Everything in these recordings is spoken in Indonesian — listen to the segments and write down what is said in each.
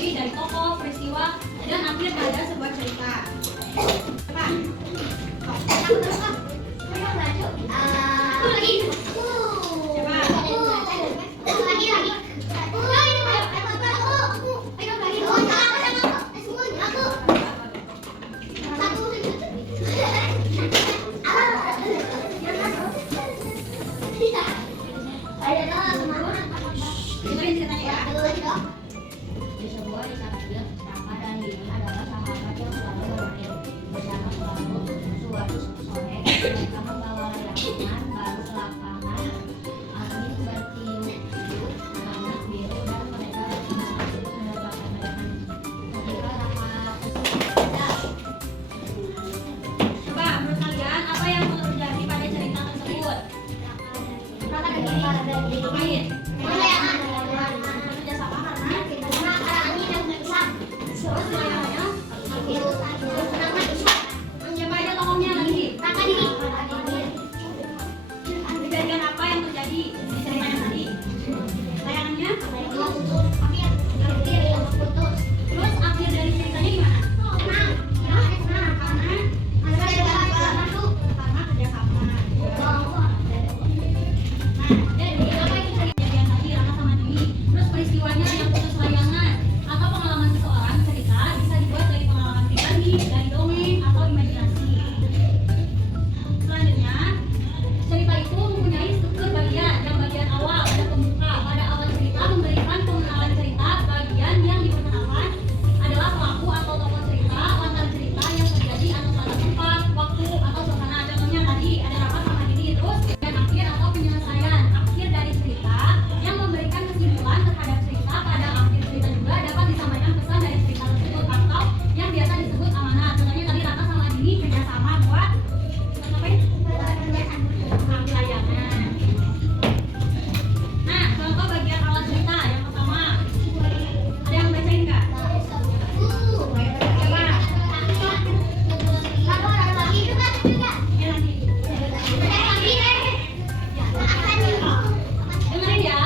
terdiri dari tokoh, peristiwa, dan akhir pada sebuah cerita. Coba. Dengerin ceritanya ya. Di sebuah desa kecil, Raka dan Dini adalah sahabat yang selalu bermain bersama. Suatu sore, mereka membawa layangan baru ke lapangan. Angin bertiup, langit biru, dan mereka masing-masing menerbangkan layangan. Ketika Raka Coba menurut kalian apa yang terjadi pada cerita tersebut? Raka dan Dini Main. layangan. Bekerja sama karena terus layangannya. Siapa aja tokohnya lagi? Kejadian apa yang terjadi di cerita yang tadi? Layangannya? Terus akhir dari ceritanya gimana? Karena kerja sama. Jadi apa itu kejadian tadi Raka sama Dini? Terus peristiwanya yang putus layangan atau pengalaman seseorang cerita bisa dibuat dari pengalaman pribadi, dari dongeng atau imajinasi. Selanjutnya, cerita itu mempunyai struktur bagian. Yang bagian awal ada pembuka. Pada awal cerita memberikan pengenalan cerita. Bagian yang diperkenalkan adalah pelaku atau tokoh cerita, latar cerita yang terjadi atau pada tempat, waktu atau suasana. Contohnya tadi ada Raka sama Dini. Terus dan akhir atau penyelesaian. Akhir dari cerita yang memberikan kesimpulan terhadap cerita. Pada akhir cerita juga dapat disampaikan pesan dari cerita tersebut atau yang biasa disebut amanat. Contohnya tadi Raka sama Dini kerjasama buat ngapain? Ambil layangan. Nah, contoh bagian awal cerita yang pertama. Ada yang bacain nggak? Coba. Ya, nanti. Dengerin ya.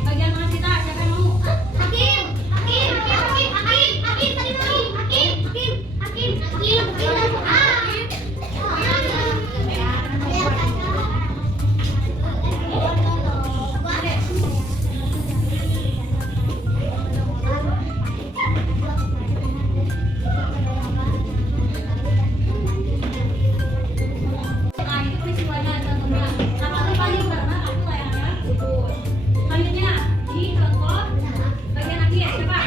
Bagian mana cerita? Siapa yang mau? Nah, itu peristiwanya contohnya. Raka tuh paling karena aku layangannya putus. Selanjutnya, ini contoh bagian akhir. Coba.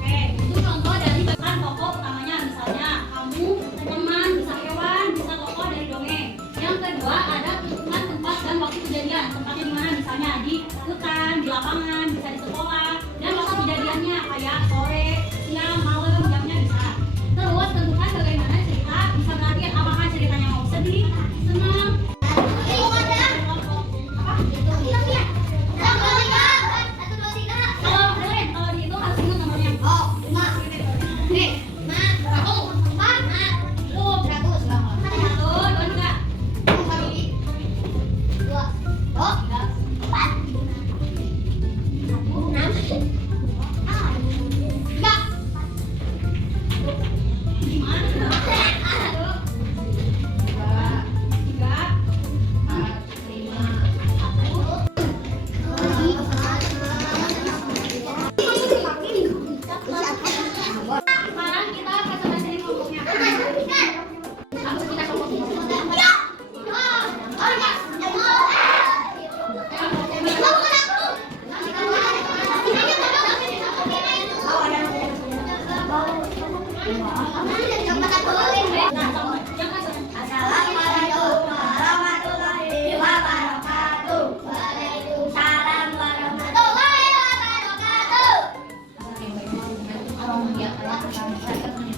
Oke, itu contoh dari bagian tokoh utamanya. Misalnya kamu, teman, bisa hewan, bisa tokoh dari dongeng. Yang kedua ada tuntunan tempat dan waktu kejadian. Tempatnya di mana? Misalnya di hutan, di lapangan, bisa di sekolah. Dan waktu kejadiannya kayak sore, siang, malam, jamnya bisa. Terus tentukan bagaimana cerita bisa berakhir. Apakah ceritanya mau sedih, senang, kalau di itu harus ingat nomornya. Satu, dua, tiga. Assalamualaikum warahmatullahi wabarakatuh. dia kayak pertama kali.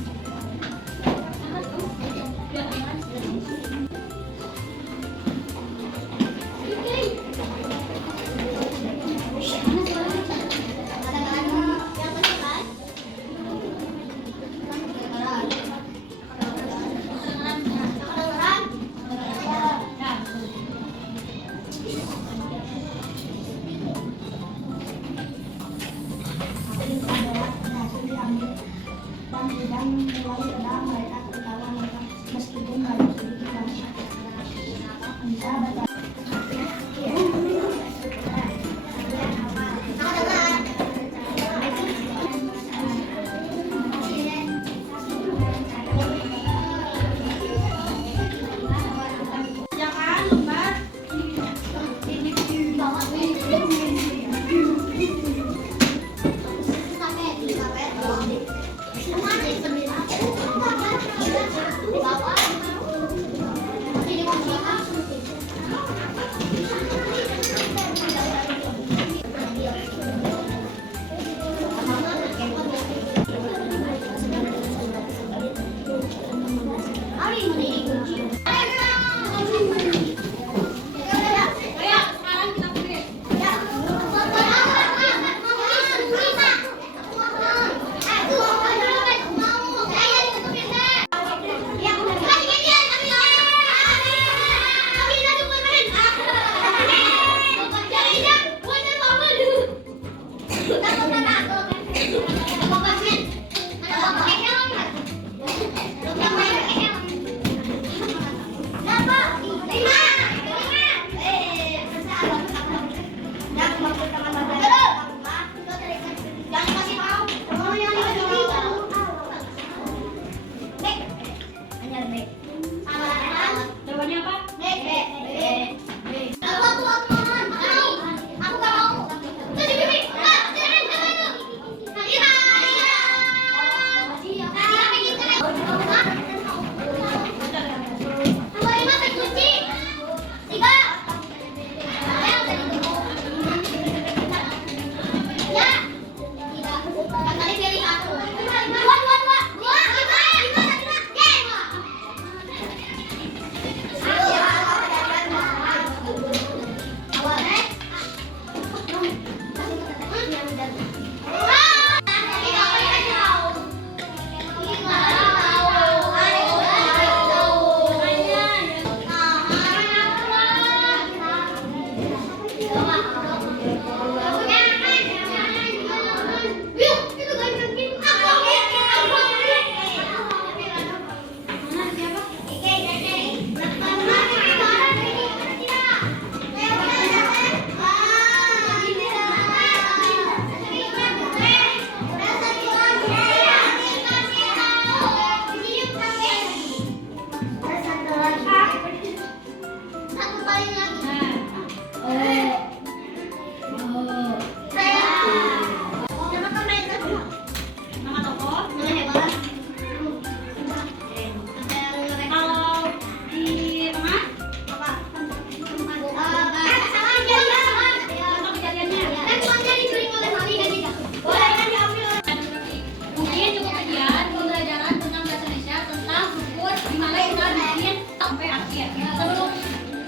Dan mulai redam mereka tertawa meskipun baru sedikit bangsa bisa baca. Jangan lembar jawabannya apa?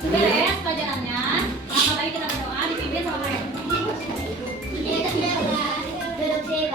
Beres pelajarannya, maka baik kita berdoa dipimpin sama mereka. Duduk sih,